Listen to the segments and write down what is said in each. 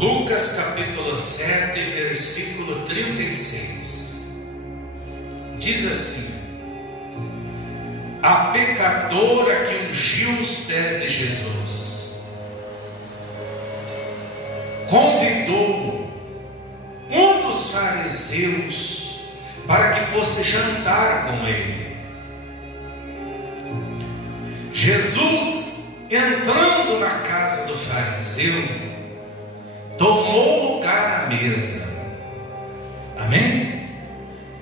Lucas capítulo 7, versículo 36. Diz assim: a pecadora que ungiu os pés de Jesus convidou um dos fariseus para que fosse jantar com ele. Jesus, entrando na casa do fariseu, tomou lugar à mesa. Amém?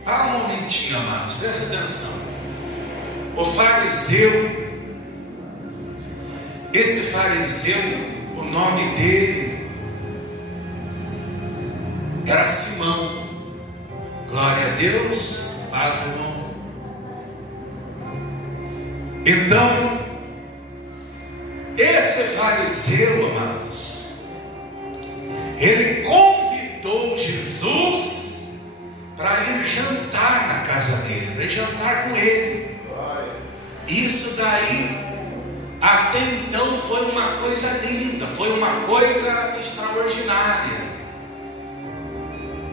Para um momentinho, amados, presta atenção. O fariseu, esse fariseu, o nome dele era Simão. Glória a Deus, paz, irmão. Então, esse fariseu, amados, ele convidou Jesus para ir jantar na casa dele, para ir jantar com ele. Isso daí, até então, foi uma coisa linda, foi uma coisa extraordinária.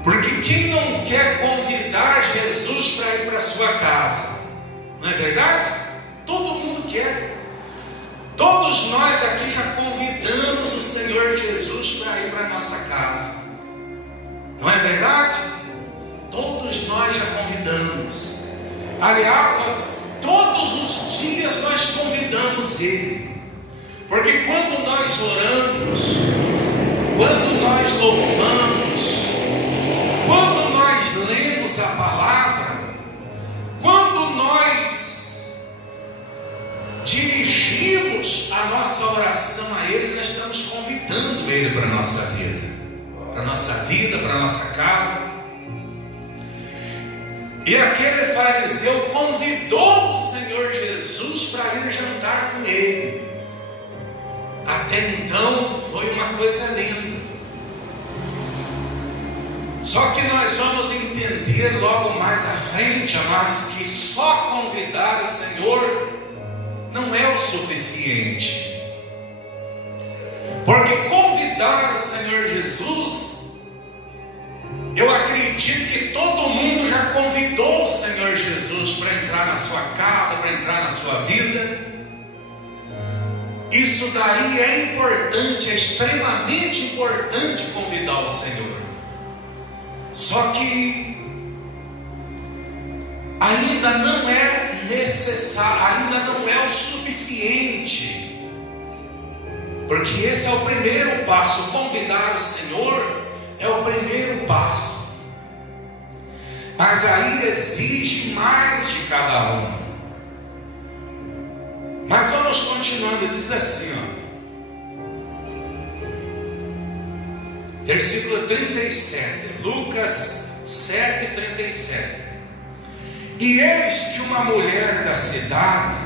Porque quem não quer convidar Jesus para ir para a sua casa? Não é verdade? Todo mundo quer. Todos nós aqui já convidamos o Senhor Jesus para ir para a nossa casa. Não é verdade? Todos nós já convidamos. Aliás, todos os dias nós convidamos Ele. Porque quando nós oramos, quando nós louvamos, quando nós lemos a palavra, quando nós dirigimos a nossa oração a Ele, nós estamos convidando Ele para a nossa vida, para a nossa casa. E aquele fariseu convidou o Senhor Jesus para ir jantar com ele. Até então foi uma coisa linda. Só que nós vamos entender logo mais à frente, amados, que só convidar o Senhor não é o suficiente. Porque convidar o Senhor Jesus, eu acredito que todo mundo já convidou o Senhor Jesus para entrar na sua casa, para entrar na sua vida. Isso daí é importante, é extremamente importante convidar o Senhor. Só que ainda não é necessário, ainda não é o suficiente. Porque esse é o primeiro passo. Convidar o Senhor é o primeiro passo. Mas aí exige mais de cada um. Mas vamos continuando, diz assim, versículo 37, Lucas 7:37. E eis que uma mulher da cidade,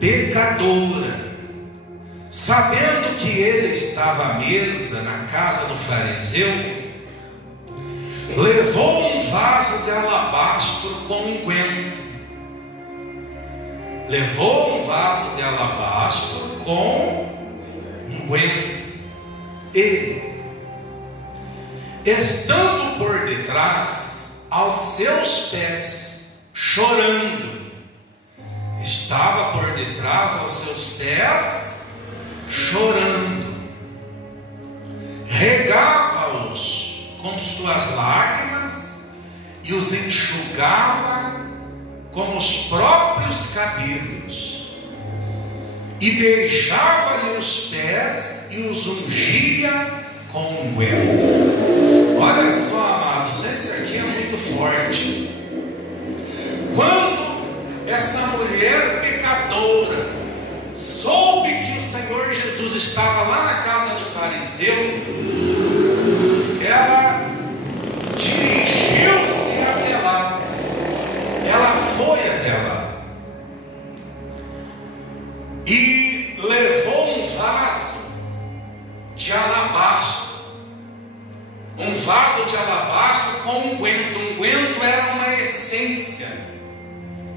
pecadora, sabendo que ele estava à mesa na casa do fariseu, levou um vaso de alabastro com unguento. E, estando por detrás, aos seus pés, chorando, regava-os com suas lágrimas e os enxugava com os próprios cabelos, e beijava-lhe os pés e os ungia com unguento. Olha só, amados, esse aqui é muito forte. Quando essa mulher pecadora soube que o Senhor Jesus estava lá na casa do fariseu, ela dirigiu-se até lá. Ela foi até lá e levou um vaso de alabastro, com unguento. Unguento era uma essência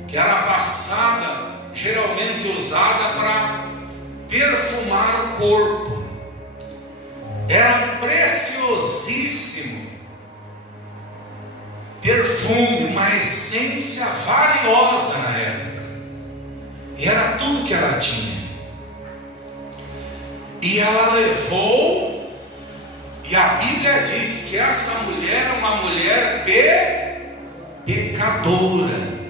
que era passada geralmente usada para perfumar o corpo. Era um preciosíssimo perfume, uma essência valiosa na época. E era tudo que ela tinha. E ela levou, e a Bíblia diz que essa mulher é uma mulher pecadora.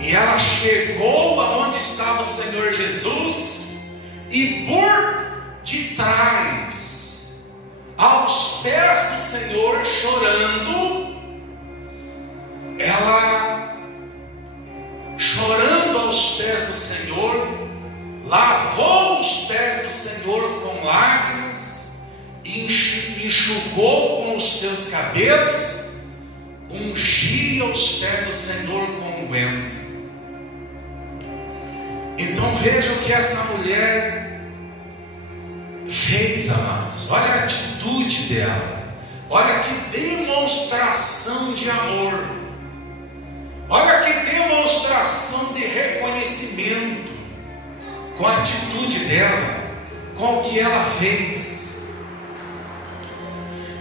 E ela chegou aonde estava o Senhor Jesus, e por detrás, aos pés do Senhor, chorando, ela, chorando aos pés do Senhor, lavou os pés do Senhor com lágrimas, enxugou com os seus cabelos, ungia os pés do Senhor com unguento. Então veja o que essa mulher fez, amados. Olha a atitude dela, olha que demonstração de amor, olha que demonstração de reconhecimento, com a atitude dela, com o que ela fez.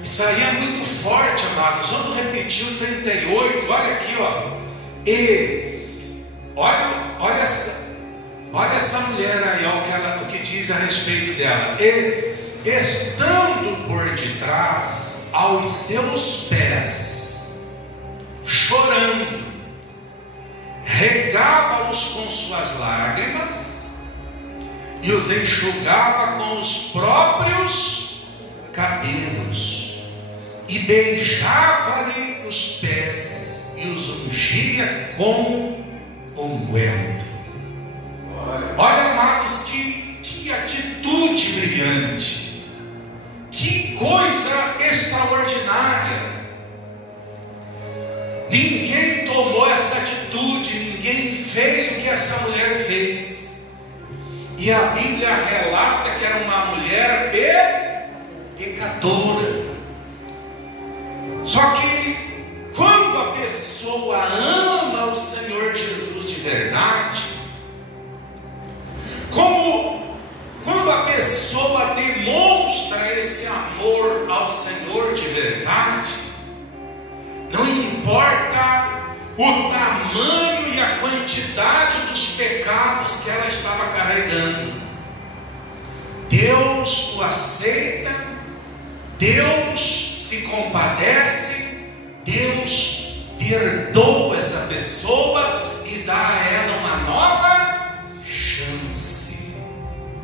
Isso aí é muito forte, amados. Vamos repetir o 38, olha aqui, ó. E olha essa mulher aí, ó, o que diz a respeito dela. E estando por detrás, aos seus pés, chorando, regava-os com suas lágrimas e os enxugava com os próprios cabelos, e beijava-lhe os pés e os ungia com unguento. Olha, amados, que atitude brilhante, que coisa extraordinária. Ninguém tomou essa atitude, ninguém fez o que essa mulher fez. E a Bíblia relata que era uma mulher pecadora. Só que quando a pessoa ama o Senhor Jesus de verdade, quando a pessoa demonstra esse amor ao Senhor de verdade, não importa o tamanho e a quantidade dos pecados que ela estava carregando, Deus o aceita, Deus se compadece, Deus perdoa essa pessoa e dá a ela uma nova chance.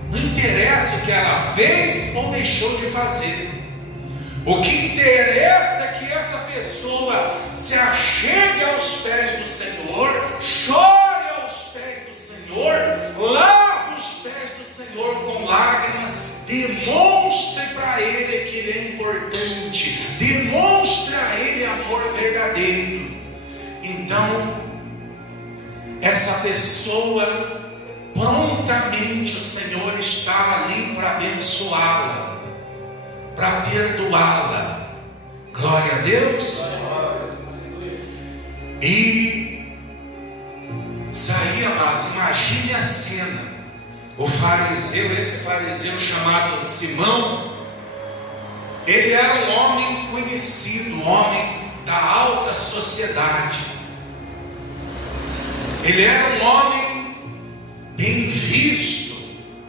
Não interessa o que ela fez ou deixou de fazer. O que interessa é que essa pessoa se achegue aos pés do Senhor, chore aos pés do Senhor, lave os pés do Senhor com lágrimas, demonstre para Ele que Ele é importante, demonstre a Ele amor verdadeiro. Então, essa pessoa, prontamente o Senhor está ali para abençoá-la, para perdoá-la. Glória a Deus. E saí, amados, imagine a cena. O fariseu, esse fariseu chamado Simão, ele era um homem conhecido, um homem da alta sociedade. Ele era um homem bem visto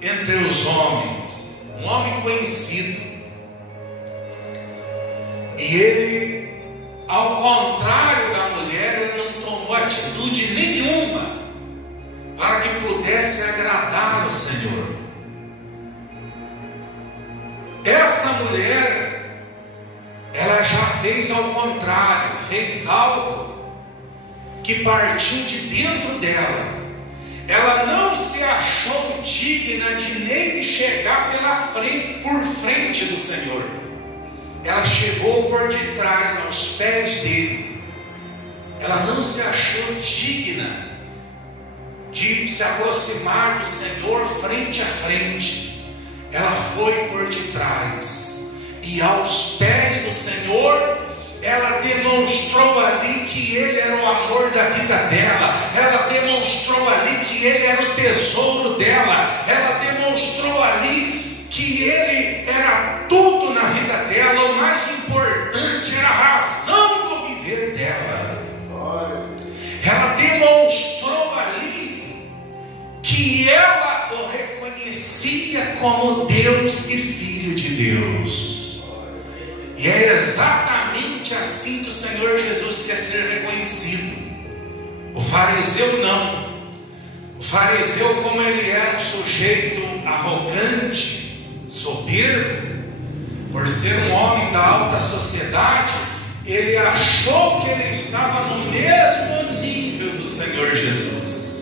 entre os homens, um homem conhecido. E ele, ao contrário da mulher, ele não tomou atitude nenhuma para que pudesse agradar o Senhor. Essa mulher, ela já fez ao contrário, fez algo que partiu de dentro dela. Ela não se achou digna de nem de chegar por frente do Senhor. Ela chegou por detrás, aos pés dele. Ela não se achou digna de se aproximar do Senhor frente a frente. Ela foi por detrás e aos pés do Senhor ela demonstrou ali que Ele era o amor da vida dela, ela demonstrou ali que Ele era o tesouro dela, ela demonstrou ali que Ele era tudo na vida dela, o mais importante era a razão do viver dela. Ela demonstrou ali que ela o reconhecia como Deus e Filho de Deus. E é exatamente assim que o Senhor Jesus quer ser reconhecido. O fariseu não. O fariseu, como ele era um sujeito arrogante, soberbo, por ser um homem da alta sociedade, ele achou que ele estava no mesmo nível do Senhor Jesus.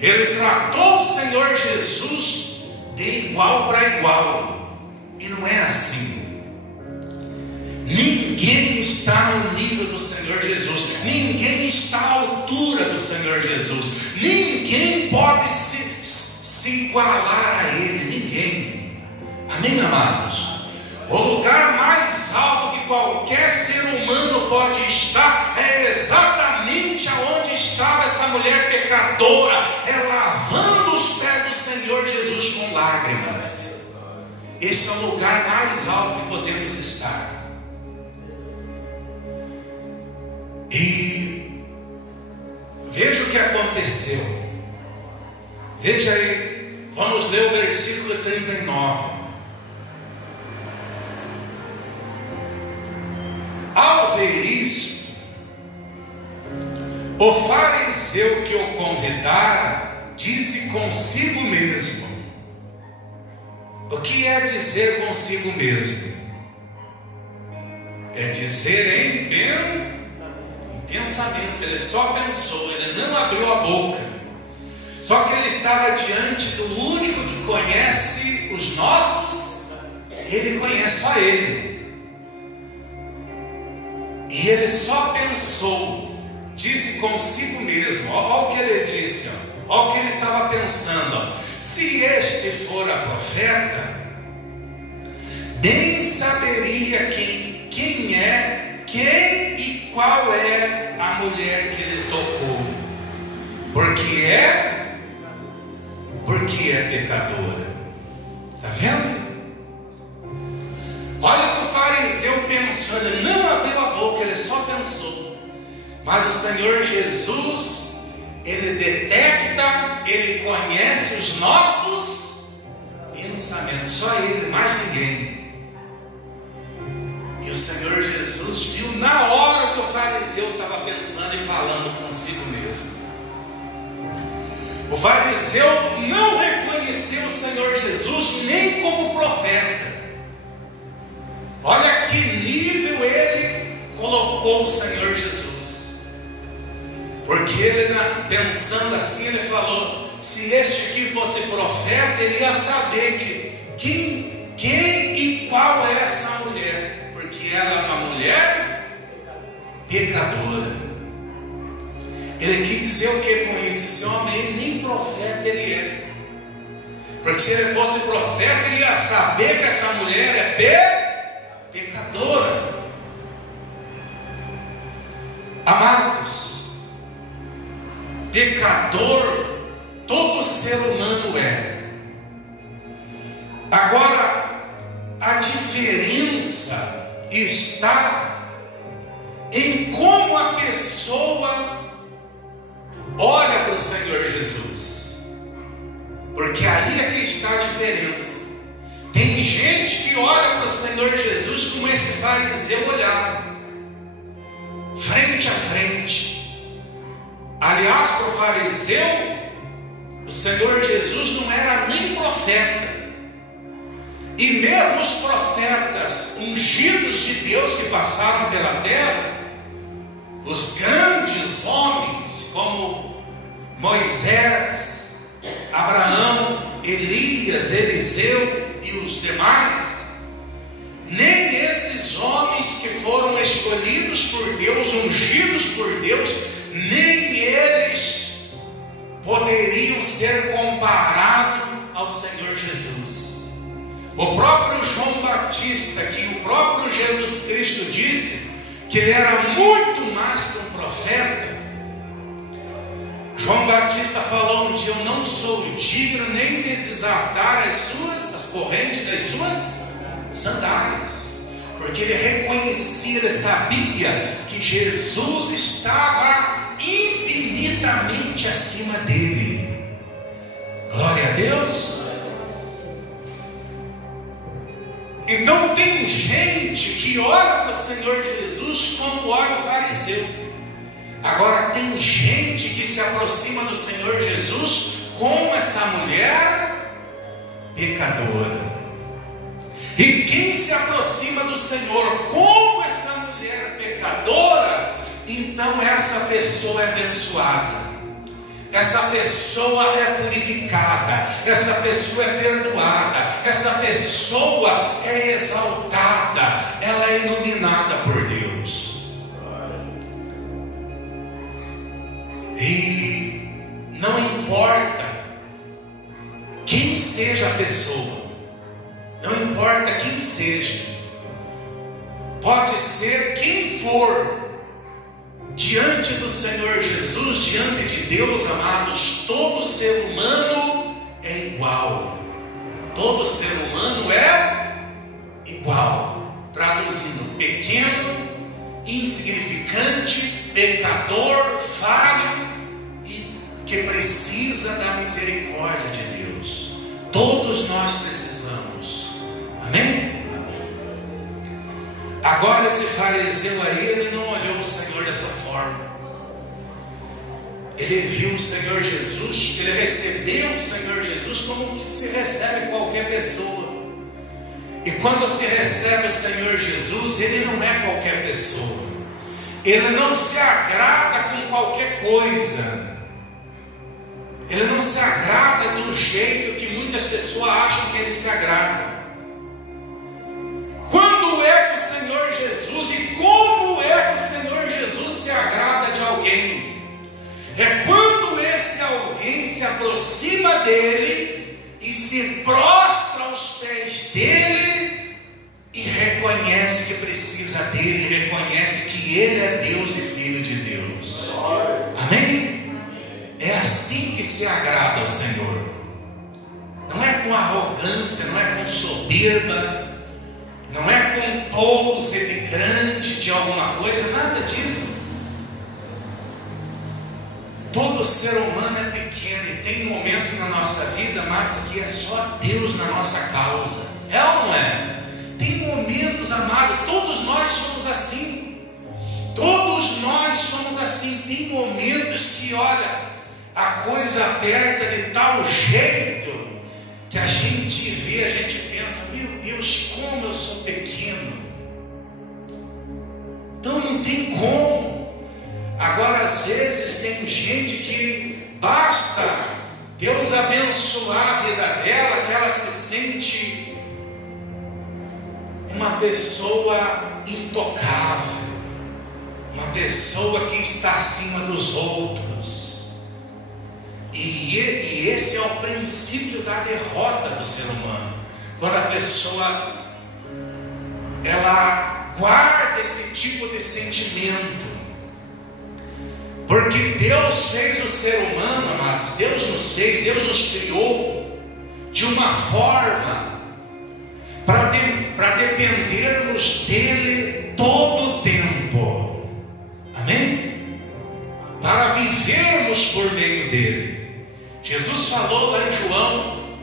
Ele tratou o Senhor Jesus de igual para igual. E não é assim. Ninguém está no nível do Senhor Jesus. Ninguém está à altura do Senhor Jesus. Ninguém pode se igualar a Ele. Ninguém. Amém, amados? O lugar mais alto que qualquer ser humano pode estar é exatamente aonde estava essa mulher pecadora, lavando os pés do Senhor Jesus com lágrimas. Esse é o lugar mais alto que podemos estar. E veja o que aconteceu. Veja aí, vamos ler o versículo 39. Ao ver isto, o fariseu que o convidara disse consigo mesmo. O que é dizer consigo mesmo? É dizer em pensamento. Ele só pensou, ele não abriu a boca. Só que ele estava diante do único que conhece os nossos. Ele conhece só Ele. E ele só pensou, disse consigo mesmo. Olha o que ele disse, olha o que ele estava pensando. Se este for a profeta, bem saberia quem é, quem e qual é a mulher que ele tocou, porque é pecadora. Está vendo? Olha o que o fariseu pensou. Ele não abriu a boca, ele só pensou. Mas o Senhor Jesus, Ele detecta, Ele conhece os nossos pensamentos. Só Ele, mais ninguém. E o Senhor Jesus viu na hora que o fariseu estava pensando e falando consigo mesmo. O fariseu não reconheceu o Senhor Jesus nem como profeta. Olha que nível ele colocou o Senhor Jesus. Porque ele, pensando assim, ele falou: se este aqui fosse profeta, ele ia saber quem e qual é essa mulher. Porque ela é uma mulher pecadora. Ele quis dizer o que com isso? Esse homem nem profeta ele é. Porque se ele fosse profeta, ele ia saber que essa mulher é pecadora. Amados, pecador todo ser humano é. Agora, a diferença está em como a pessoa olha para o Senhor Jesus. Porque aí é que está a diferença. Tem gente que olha para o Senhor Jesus como esse fariseu olhava, frente a frente. Aliás, para o fariseu, o Senhor Jesus não era nem profeta. E mesmo os profetas ungidos de Deus que passaram pela terra, os grandes homens como Moisés, Abraão, Elias, Eliseu e os demais, nem esses homens que foram escolhidos por Deus, ungidos por Deus, nem eles poderiam ser comparados ao Senhor Jesus. O próprio João Batista, que o próprio Jesus Cristo disse que ele era muito mais que um profeta. João Batista falou um dia: eu não sou digno nem de desatar as correntes das suas sandálias, porque ele reconhecia, ele sabia que Jesus estava infinitamente acima dele. Glória a Deus. Então tem gente que olha para o Senhor Jesus como olha o fariseu. Agora tem gente que se aproxima do Senhor Jesus como essa mulher pecadora. E quem se aproxima do Senhor como essa mulher pecadora, então essa pessoa é abençoada, essa pessoa é purificada, essa pessoa é perdoada, essa pessoa é exaltada, ela é iluminada por Deus. E não importa quem seja a pessoa, não importa quem seja, pode ser quem for, diante do Senhor Jesus, diante de Deus, amados, todo ser humano é igual. Todo ser humano é igual. Traduzindo: pequeno, insignificante, pecador, falho e que precisa da misericórdia de Deus. Todos nós precisamos. Amém? Agora esse fariseu aí, ele não olhou o Senhor dessa forma. Ele viu o Senhor Jesus, ele recebeu o Senhor Jesus como se recebe qualquer pessoa. E quando se recebe o Senhor Jesus, ele não é qualquer pessoa. Ele não se agrada com qualquer coisa. Ele não se agrada do jeito que muitas pessoas acham que ele se agrada. Quando é que o Senhor Jesus e como é que o Senhor Jesus se agrada de alguém? É quando esse alguém se aproxima dele e se prostra aos pés dele e reconhece que precisa dele, reconhece que ele é Deus e Filho de Deus. Amém? É assim que se agrada ao Senhor. Não é com arrogância, não é com soberba, não é com pose de grande de alguma coisa, nada disso. Todo ser humano é pequeno e tem momentos na nossa vida, amados, que é só Deus na nossa causa. É ou não é? Tem momentos, amados, todos nós somos assim. Todos nós somos assim. Tem momentos que, olha, a coisa aperta de tal jeito que a gente vê, a gente pensa: meu Deus, como eu sou pequeno. Então não tem como. Agora, às vezes, tem gente que basta Deus abençoar a vida dela, que ela se sente uma pessoa intocável, uma pessoa que está acima dos outros. E esse é o princípio da derrota do ser humano. Quando a pessoa ela guarda esse tipo de sentimento. Porque Deus fez o ser humano, amados, Deus nos fez, Deus nos criou de uma forma para dependermos dele todo o tempo. Amém? Para vivermos por meio dele. Jesus falou lá em João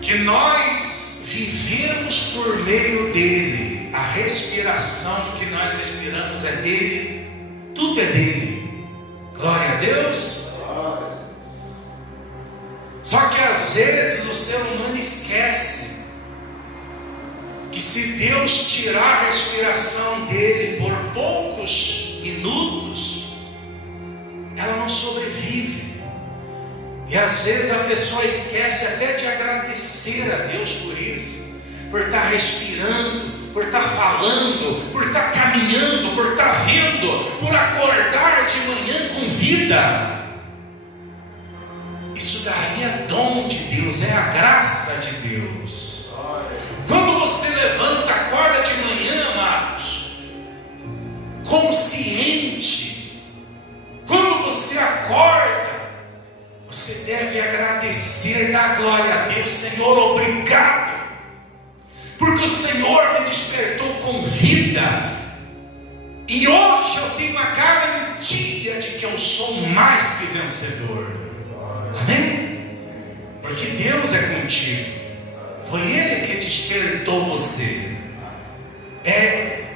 que nós vivemos por meio dele. A respiração que nós respiramos é dele. Tudo é dele. Glória a Deus. Só que às vezes o ser humano esquece que se Deus tirar a respiração dele por poucos minutos, ela não sobrevive. E às vezes a pessoa esquece até de agradecer a Deus por isso, por estar respirando, por estar falando, por estar caminhando, por estar vendo, por acordar de manhã com vida. Isso daí é dom de Deus, é a graça de Deus. Quando você levanta, acorda de manhã, amados, consciente. Quando você acorda, você deve agradecer, dar glória a Deus. Senhor, obrigado, porque o Senhor me despertou com vida, e hoje eu tenho a garantia de que eu sou mais que vencedor. Amém? Porque Deus é contigo. Foi Ele que despertou você.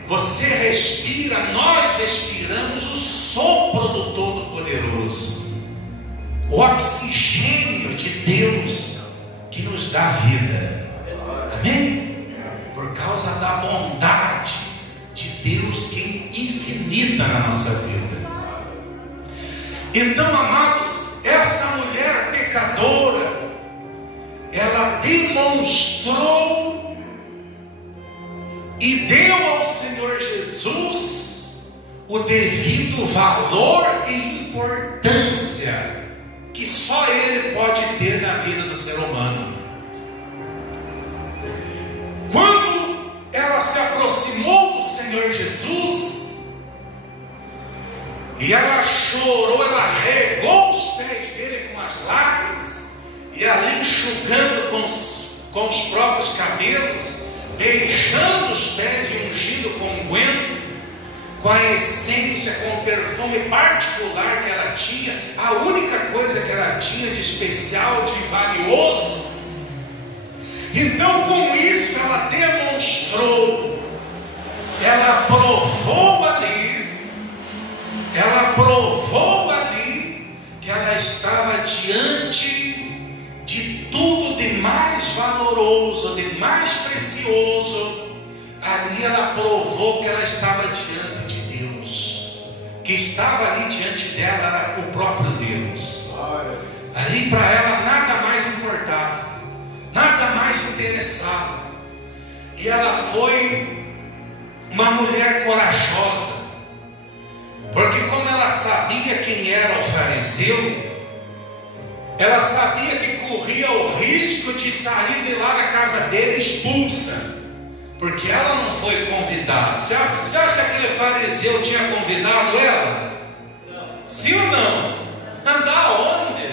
Você respira, nós respiramos o sopro do Todo-Poderoso, o oxigênio de Deus que nos dá vida. Amém? Por causa da bondade de Deus que é infinita na nossa vida. Então, amados, essa mulher pecadora, ela demonstrou e deu ao Senhor Jesus o devido valor e importância que só Ele pode ter na vida do ser humano. Quando ela se aproximou do Senhor Jesus e ela chorou, ela regou os pés dele com as lágrimas, e ali enxugando com os próprios cabelos, beijando os pés e ungindo com unguento, com a essência, com o perfume particular que ela tinha, a única coisa que ela tinha de especial, de valioso. Então, com isso, ela demonstrou, ela provou ali que ela estava diante de tudo de mais valoroso, de mais precioso. Ali ela provou que ela estava diante de Deus, que estava ali diante dela era o próprio Deus. Ali para ela nada mais importava, nada mais interessava. E ela foi uma mulher corajosa, porque como ela sabia quem era o fariseu, ela sabia que corria o risco de sair de lá da casa dele expulsa, porque ela não foi convidada. Você acha que aquele fariseu tinha convidado ela? Não. Sim ou não? Da onde?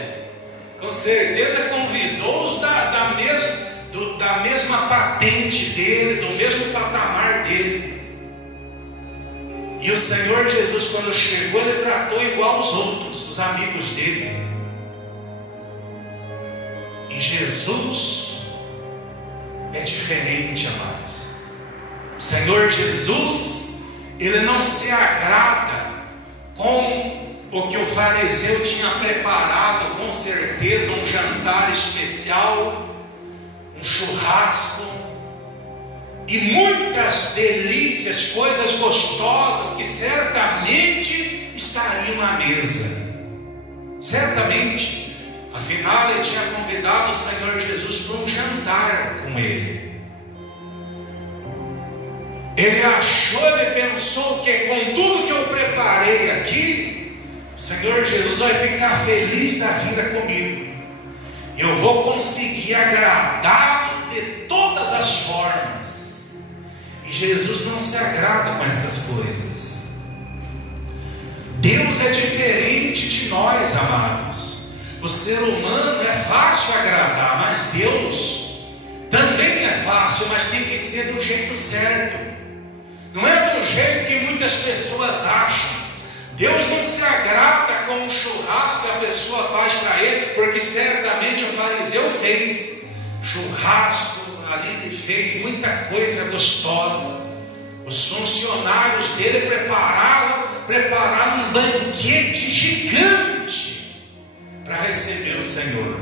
Com certeza convidou-os da mesma patente dele, do mesmo patamar dele. E o Senhor Jesus, quando chegou, ele tratou igual aos outros, os amigos dele. E Jesus é diferente, amados. O Senhor Jesus, ele não se agrada com o que o fariseu tinha preparado, com certeza um jantar especial, um churrasco e muitas delícias, coisas gostosas que certamente estariam à mesa. Certamente. Afinal, ele tinha convidado o Senhor Jesus para um jantar com ele. Ele achou, ele pensou que com tudo que eu preparei aqui, o Senhor Jesus vai ficar feliz da vida comigo. Eu vou conseguir agradá-lo de todas as formas. E Jesus não se agrada com essas coisas. Deus é diferente de nós, amados. O ser humano é fácil agradar, mas Deus também é fácil, mas tem que ser do jeito certo. Não é do jeito que muitas pessoas acham. Deus não se agrada com o churrasco que a pessoa faz para ele, porque certamente o fariseu fez churrasco, ali ele fez muita coisa gostosa. Os funcionários dele prepararam um banquete gigante para receber o Senhor.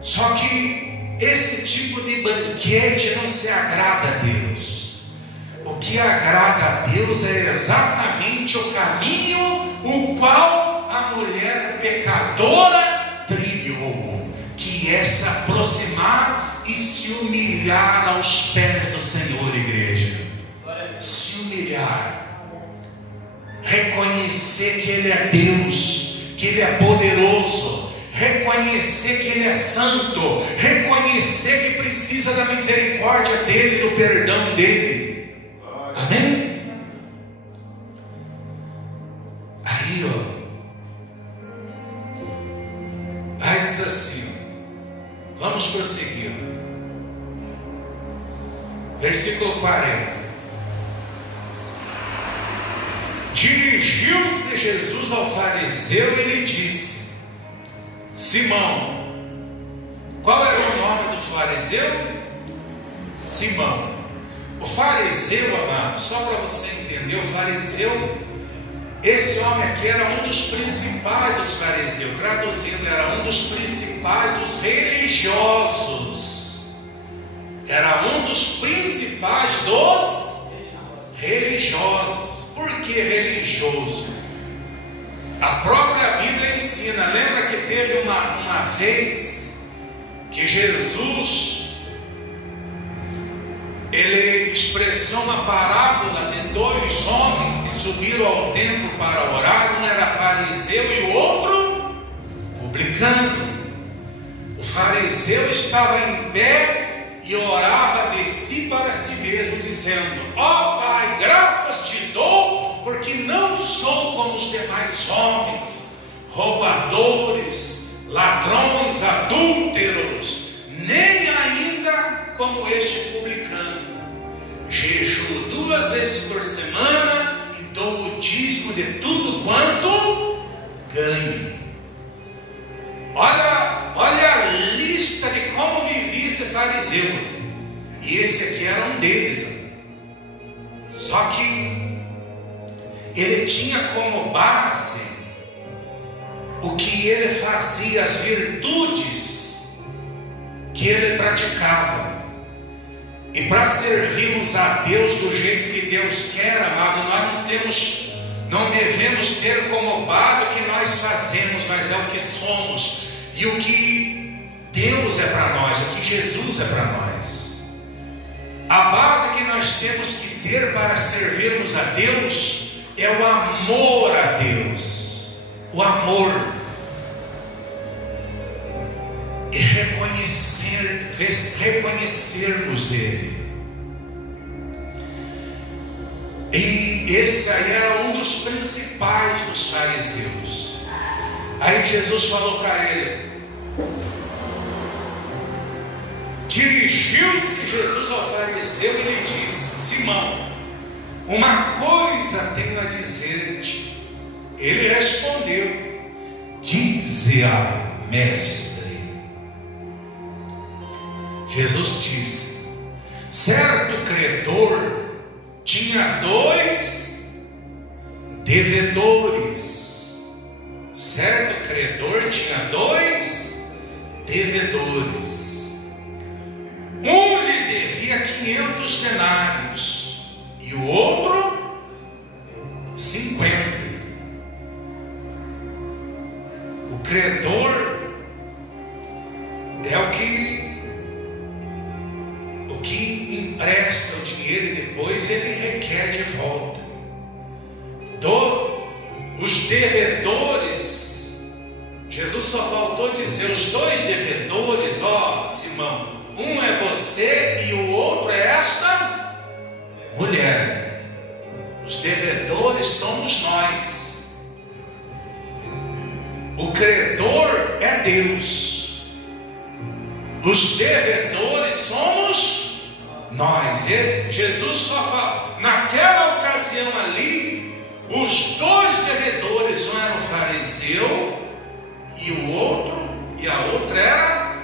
Só que esse tipo de banquete não se agrada a Deus. O que agrada a Deus é exatamente o caminho o qual a mulher pecadora trilhou, que é se aproximar e se humilhar aos pés do Senhor, igreja. Se humilhar, reconhecer que Ele é Deus, que Ele é poderoso, reconhecer que Ele é santo, reconhecer que precisa da misericórdia dele, do perdão dele. Amém? Aí, aí diz assim, vamos prosseguir. Versículo 40. Dirigiu-se Jesus ao fariseu e lhe disse: Simão. Qual era o nome do fariseu? Simão. O fariseu, amado, só para você entender, o fariseu, esse homem aqui era um dos principais dos fariseus, traduzindo, era um dos principais dos religiosos. Era um dos principais dos religiosos. Por que religioso? A própria Bíblia ensina. Lembra que teve uma vez que Jesus, ele expressou uma parábola de dois homens que subiram ao templo para orar. Um era fariseu e o outro publicano. O fariseu estava em pé e orava de si para si mesmo, dizendo: ó Pai, graças te dou, porque não sou como os demais homens, roubadores, ladrões, adúlteros, nem ainda como este publicano. Jejuo 2 vezes por semana e dou o dízimo de tudo quanto ganho. Olha a lista de como vivia esse fariseu. E esse aqui era um deles. Só que ele tinha como base o que ele fazia, as virtudes que ele praticava. E para servirmos a Deus do jeito que Deus quer, amado, nós não devemos ter como base o que nós fazemos, mas é o que somos e o que Deus é para nós, o que Jesus é para nós. A base que nós temos que ter para servirmos a Deus é o amor a Deus, o amor, e reconhecermos Ele. E esse aí era um dos principais dos fariseus. Aí Jesus falou para ele, dirigiu-se Jesus ao fariseu e lhe disse: Simão, uma coisa tenho a dizer-te. Ele respondeu: dize-a, mestre. Jesus disse: certo credor tinha 2 devedores. Certo credor tinha 2 devedores. Um lhe devia 500 denários e o outro 50. O credor é o que empresta o dinheiro e depois ele requer de volta. Os devedores, Jesus só faltou dizer: os 2 devedores, ó Simão, um é você e o outro é esta mulher. Os devedores somos nós. O credor é Deus. Os devedores somos nós. Jesus só fala, naquela ocasião ali, os 2 devedores, um era o fariseu e a outra era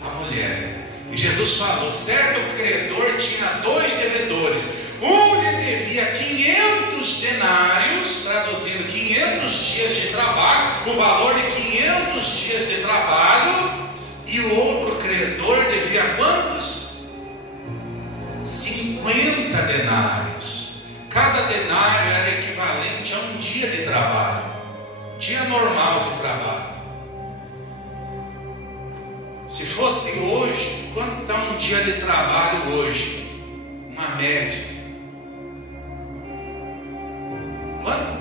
a mulher. E Jesus falou: certo credor tinha 2 devedores. Um lhe devia 500 denários, traduzindo 500 dias de trabalho, o valor de 500 dias de trabalho. E o outro credor devia quantos? 50 denários. Cada denário era equivalente a um dia de trabalho, dia normal de trabalho. Se fosse hoje, quanto está um dia de trabalho hoje? Uma média. Quanto?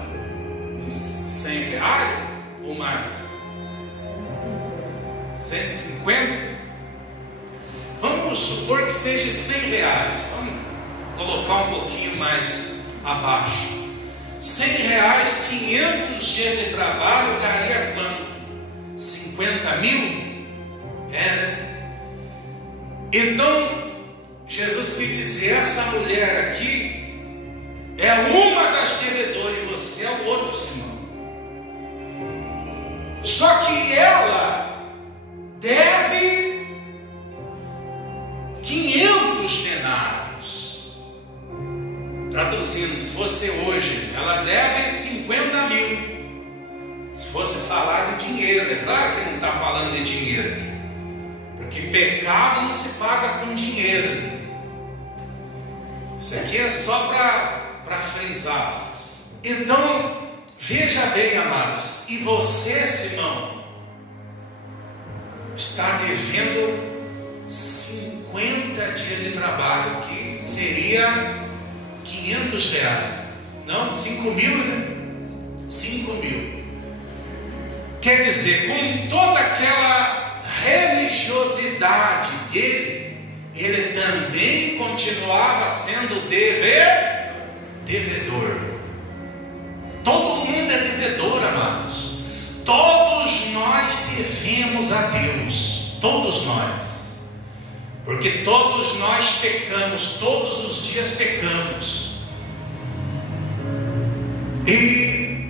R$100 ou mais? 150? Vamos supor que seja R$100. Vamos colocar um pouquinho mais abaixo. R$100, 500 dias de trabalho daria quanto? 50 mil? Né? Então, Jesus quis dizer, essa mulher aqui é uma das devedoras e você é o outro, Simão. Só que ela deve 500 denários. Traduzindo, se fosse hoje, ela deve 50 mil. Se fosse falar de dinheiro, é claro que não está falando de dinheiro aqui, porque pecado não se paga com dinheiro. Isso aqui é só para frisar. Então, veja bem, amados, e você, Simão, está devendo 50 dias de trabalho, que seria R$500. Não, 5 mil, né? 5 mil. Quer dizer, com toda aquela religiosidade dele, ele também continuava sendo devedor. Todo mundo é devedor, amados. Todos nós devemos a Deus. Todos nós. Porque todos nós pecamos, todos os dias pecamos. E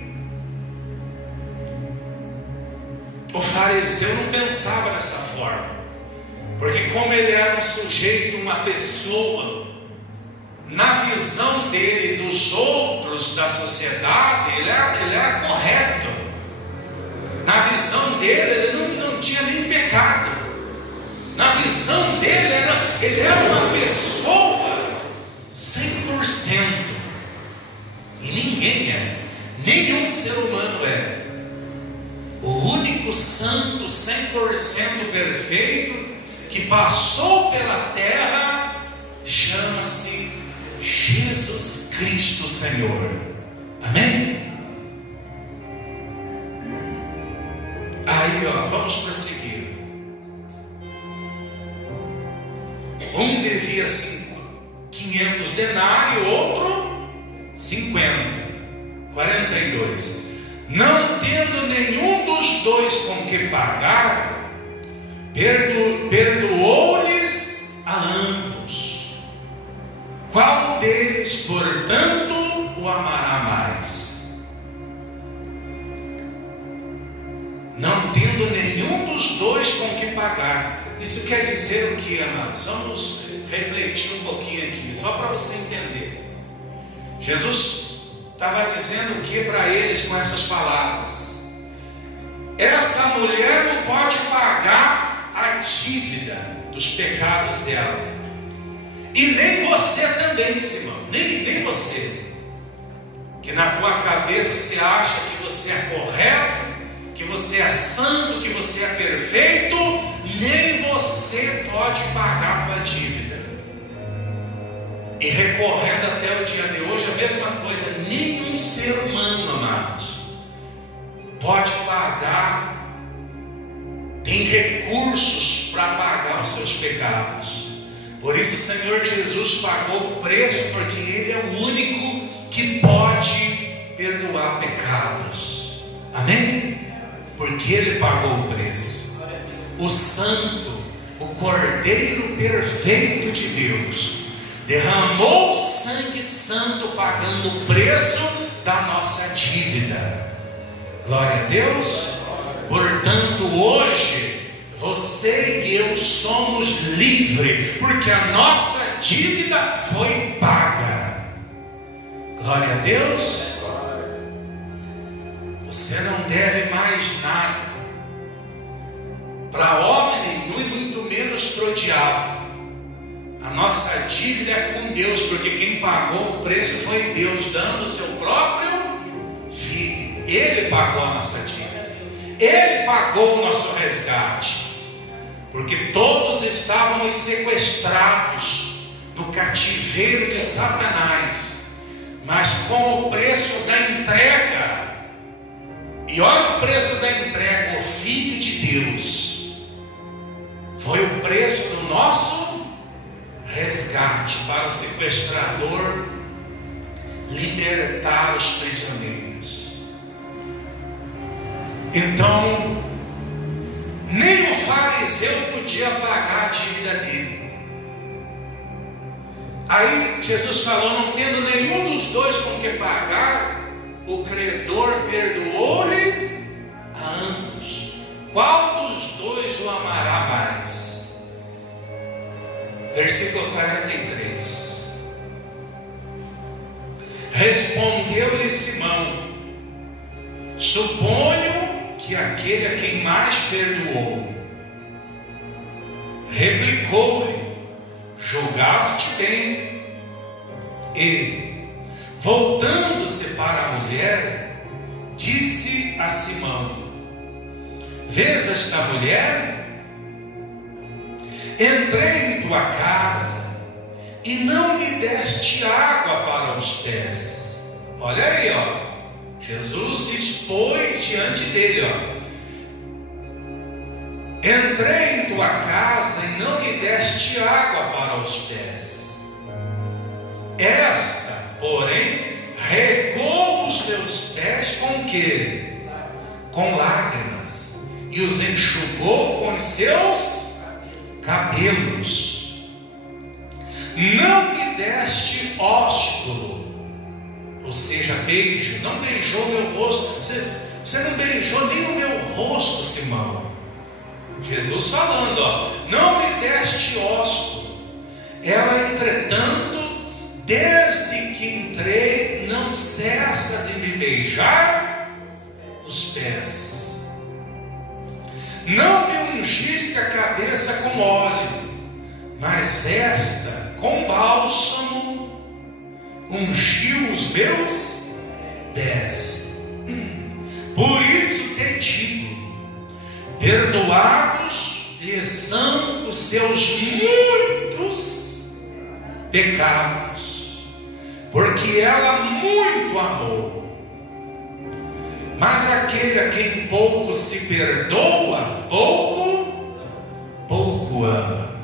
o fariseu não pensava dessa forma, porque como ele era um sujeito, uma pessoa, na visão dele dos outros da sociedade, ele era correto. Na visão dele, ele não tinha nem pecado. Na visão dele, ele era uma pessoa 100%. E ninguém é, nenhum ser humano é. O único santo 100% perfeito que passou pela terra chama-se Jesus Cristo Senhor. Amém? Aí, vamos prosseguir. Um devia 500 denários, outro 50. 42. Não tendo nenhum dos dois com que pagar, perdoou-lhes a ambos. Qual deles, portanto, o amará mais? Não tendo nenhum dos dois com que pagar. Isso quer dizer o que, amados? Vamos refletir um pouquinho aqui, só para você entender. Jesus estava dizendo o que para eles com essas palavras? Essa mulher não pode pagar a dívida dos pecados dela. E nem você também, Simão. Nem você. Que na tua cabeça você acha que você é correto, que você é santo, que você é perfeito. Nem você pode pagar a tua dívida. E recorrendo até o dia de hoje, a mesma coisa. Nenhum ser humano, amados, pode pagar, tem recursos para pagar os seus pecados. Por isso o Senhor Jesus pagou o preço, porque Ele é o único que pode perdoar pecados. Amém? Porque Ele pagou o preço. O Santo, o Cordeiro perfeito de Deus, derramou o sangue santo, pagando o preço da nossa dívida. Glória a Deus. Portanto, hoje você e eu somos livres, porque a nossa dívida foi paga. Glória a Deus. Você não deve mais nada para homem nenhum, e muito menos para o diabo. A nossa dívida é com Deus, porque quem pagou o preço foi Deus, dando o seu próprio Filho. Ele pagou a nossa dívida, Ele pagou o nosso resgate, porque todos estávamos sequestrados no cativeiro de Satanás, mas com o preço da entrega. E olha o preço da entrega: o Filho de Deus. Foi o preço do nosso resgate. Para o sequestrador libertar os prisioneiros. Então, nem o fariseu podia pagar a dívida dele. Aí Jesus falou: não tendo nenhum dos dois com que pagar, o credor perdoou-lhe a ambos. Qual dos dois o amará mais? Versículo 43. Respondeu-lhe Simão: suponho que aquele a quem mais perdoou. Replicou-lhe: julgaste bem. E, voltando-se para a mulher, disse a Simão: vês esta mulher? Entrei em tua casa e não me deste água para os pés. Olha aí, Jesus expôs diante dele, entrei em tua casa e não me deste água para os pés. Esta, porém, regou os meus pés com quê? Com lágrimas, e os enxugou com os seus cabelos. Não me deste ósculo, ou seja, beijo. Não beijou meu rosto. Você não beijou nem o meu rosto, Simão. Jesus falando, não me deste ósculo. Ela, entretanto, desde que entrei, não cessa de me beijar os pés. Não me ungiste a cabeça com óleo, mas esta, com bálsamo, ungiu os meus pés. Por isso te digo: perdoados lhe são os seus muitos pecados, porque ela muito amou. Mas aquele a quem pouco se perdoa, pouco ama.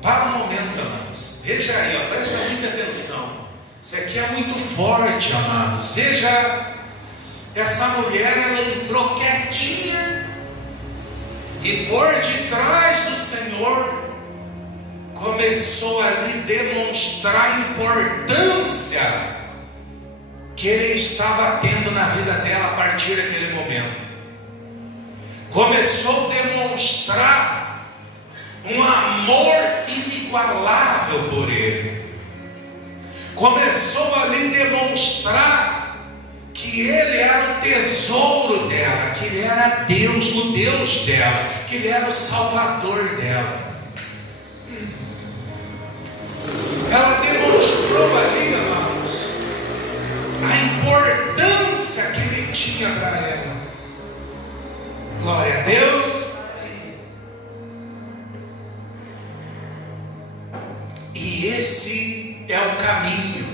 Para um momento, amados. Veja aí, presta muita atenção. Isso aqui é muito forte, amados. Veja, essa mulher, ela entrou quietinha e por detrás do Senhor começou ali a demonstrar a importância que Ele estava tendo na vida dela a partir daquele momento. Começou a demonstrar um amor inigualável por Ele. Começou ali a demonstrar que Ele era o tesouro dela, que Ele era Deus, o Deus dela, que Ele era o Salvador dela. Ela demonstrou ali, amados, a importância que Ele tinha para ela. Glória a Deus. E esse é o caminho.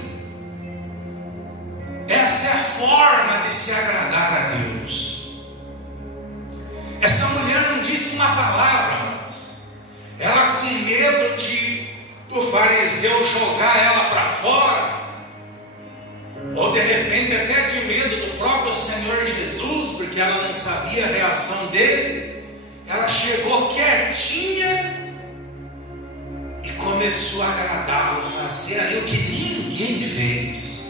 Essa é a forma de se agradar a Deus. Essa mulher não disse uma palavra, amados. Ela, com medo do fariseu jogar ela para fora, ou de repente até de medo do próprio Senhor Jesus, porque ela não sabia a reação dele, ela chegou quietinha e começou a agradá-lo, fazer ali o que ninguém fez.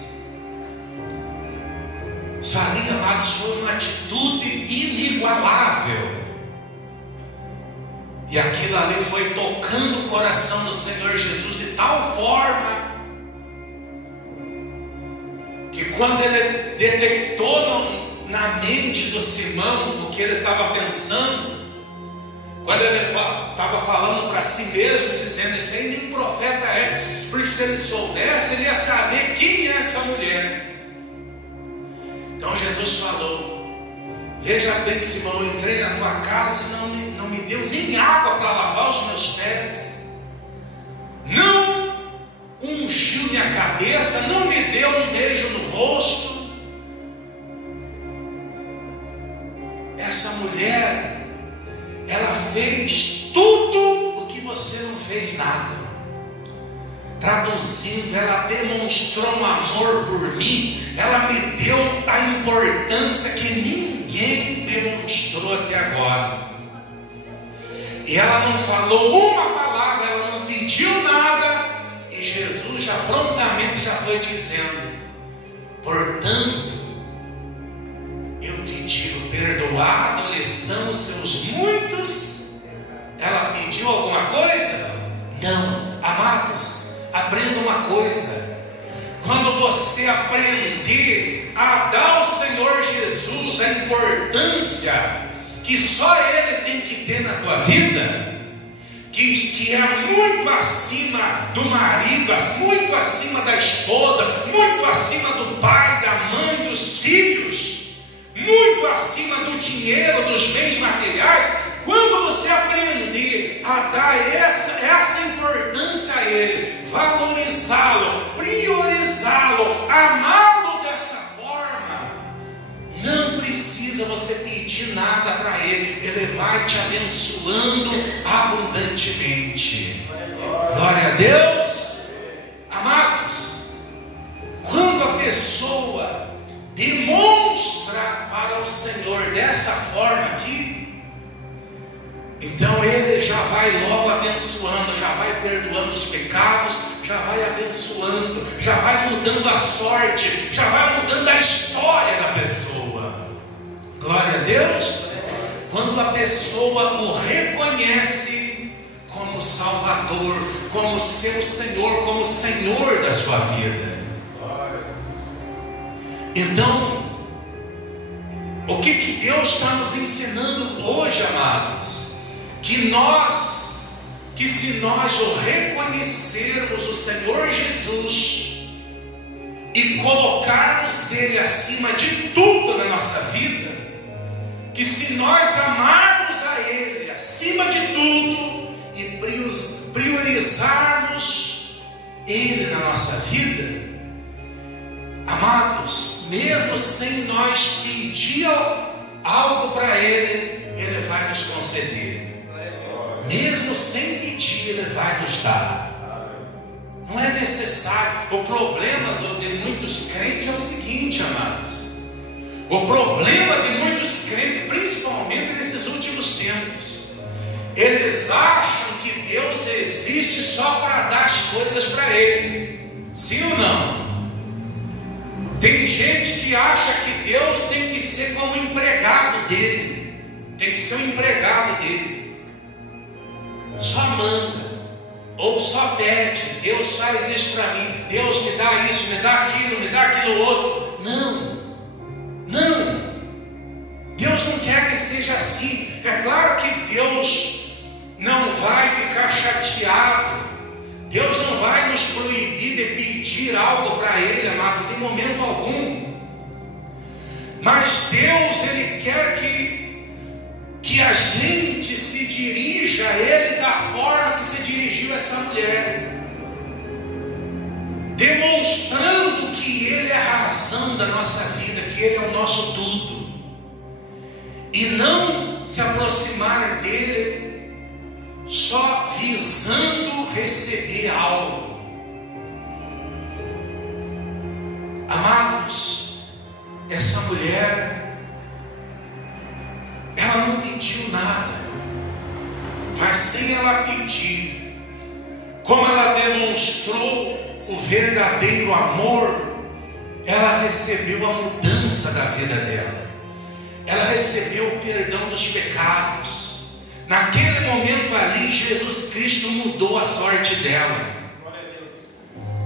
Isso ali, amados, foi uma atitude inigualável. E aquilo ali foi tocando o coração do Senhor Jesus de tal forma que quando Ele detectou na mente do Simão o que ele estava pensando, quando ele estava falando para si mesmo, dizendo: esse aí nem profeta é, porque se ele soubesse, ele ia saber quem é essa mulher. Então Jesus falou: veja bem, Simão, eu entrei na tua casa e não me deu nem água para lavar os meus pés, não ungiu minha cabeça, não me deu um beijo no rosto. Essa mulher, ela fez tudo o que você não fez nada. Traduzindo, ela demonstrou um amor por mim, ela me deu a importância que ninguém demonstrou até agora. E ela não falou uma palavra, ela não pediu nada, e Jesus já prontamente já foi dizendo: portanto, eu te digo, perdoado lhes são os seus muitos. Ela pediu alguma coisa? Não. Amados, aprenda uma coisa: quando você aprender a dar ao Senhor Jesus a importância que só Ele tem que ter na tua vida, que é muito acima do marido, muito acima da esposa, muito acima do pai, da mãe, dos filhos, muito acima do dinheiro, dos bens materiais. Quando você aprender a dar essa importância a Ele, valorizá-lo, priorizá-lo, amá-lo dessa forma, não precisa você pedir nada para Ele, Ele vai te abençoando abundantemente. Glória a Deus. Amados, quando a pessoa demonstra para o Senhor dessa forma aqui, então Ele já vai logo abençoando, já vai perdoando os pecados, já vai abençoando, já vai mudando a sorte, já vai mudando a história da pessoa. Glória a Deus. Quando a pessoa o reconhece como Salvador, como seu Senhor, como Senhor da sua vida. Então, o que Deus está nos ensinando hoje, amados? Que se nós o reconhecermos, o Senhor Jesus, e colocarmos Ele acima de tudo na nossa vida, que se nós amarmos a Ele acima de tudo e priorizarmos Ele na nossa vida, amados, mesmo sem nós pedir algo para Ele, Ele vai nos conceder. Mesmo sem pedir, Ele vai nos dar. Não é necessário. O problema de muitos crentes é o seguinte, amados. O problema de muitos crentes, principalmente nesses últimos tempos, eles acham que Deus existe só para dar as coisas para Ele. Sim ou não? Tem gente que acha que Deus tem que ser como empregado dele. Tem que ser um empregado dele. Só manda, ou só pede: Deus faz isso para mim, Deus me dá isso, me dá aquilo outro. Não, Deus não quer que seja assim. É claro que Deus não vai ficar chateado, Deus não vai nos proibir de pedir algo para Ele, amados, em momento algum. Mas Deus, Ele quer que a gente se dirija a Ele da forma que se dirigiu essa mulher, demonstrando que Ele é a razão da nossa vida, que Ele é o nosso tudo, e não se aproximar dEle só visando receber algo. Amados, essa mulher, ela não pediu nada, mas sem ela pedir, como ela demonstrou o verdadeiro amor, ela recebeu a mudança da vida dela, ela recebeu o perdão dos pecados. Naquele momento ali, Jesus Cristo mudou a sorte dela,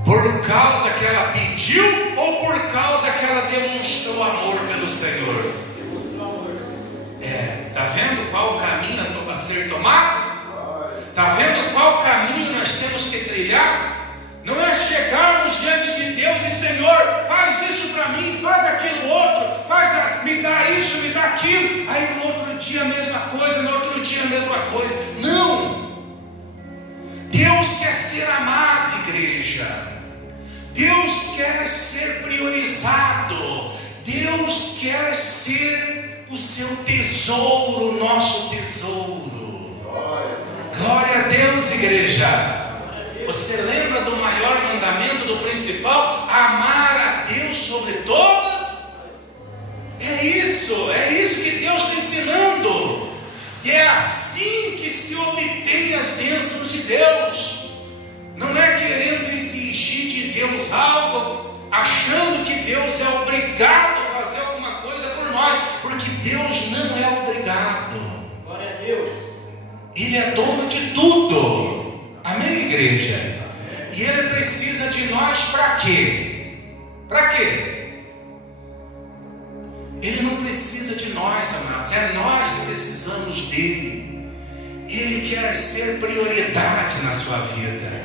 por causa que ela pediu ou por causa que ela demonstrou amor pelo Senhor. Está vendo qual o caminho a ser tomado? Está vendo qual caminho nós temos que trilhar? Não é chegarmos diante de Deus e: Senhor, faz isso para mim, faz aquilo outro, me dá isso, me dá aquilo. Aí no outro dia a mesma coisa, no outro dia a mesma coisa. Não! Deus quer ser amado, igreja. Deus quer ser priorizado. Deus quer ser o seu tesouro, o nosso tesouro. Glória a Deus, igreja. Você lembra do maior mandamento, do principal? Amar a Deus sobre todas? É isso que Deus está ensinando. E é assim que se obtém as bênçãos de Deus. Não é querendo exigir de Deus algo, achando que Deus é obrigado a fazer alguma coisa por nós, porque Deus não é obrigado. Glória a Deus. Ele é dono de tudo. Amém, igreja? E Ele precisa de nós para quê? Para quê? Ele não precisa de nós, amados. É nós que precisamos dele. Ele quer ser prioridade na sua vida.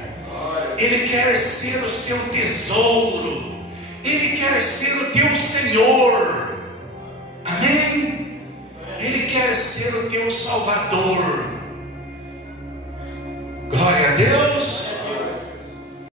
Ele quer ser o seu tesouro. Ele quer ser o teu Senhor. Amém? Ele quer ser o teu Salvador. Glória a Deus.